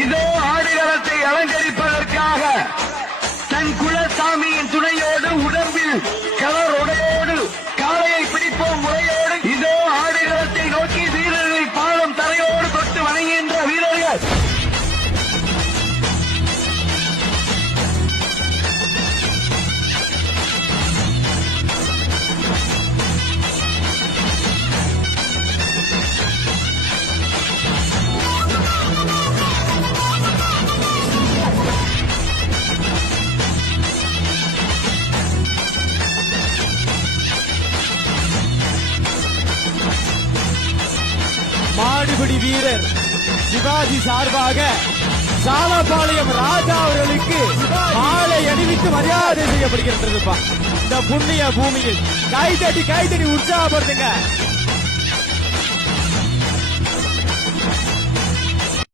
இதோ ஆடுகளத்தை அலங்கரிப்பதற்காக தன் குலசாமியின் துணையோடு உடம்பில் கலர் உடையோடு காளையை பிடிப்போம் முறையோடு இதோ ஆடுகளத்தை நோக்கி வீரர்களை பாதம் தரையோடு தொட்டு வணங்குகின்ற வீரர்கள் மாடுபிடி வீரர் சிவாஜி சார்பாக சாலப்பாளையம் ராஜா அவர்களுக்கு மாலை அணிவித்து மரியாதை செய்யப்படுகின்றதுப்பா. இந்த புண்ணிய பூமியில் கைதட்டி உற்சாகப்படுத்துங்க.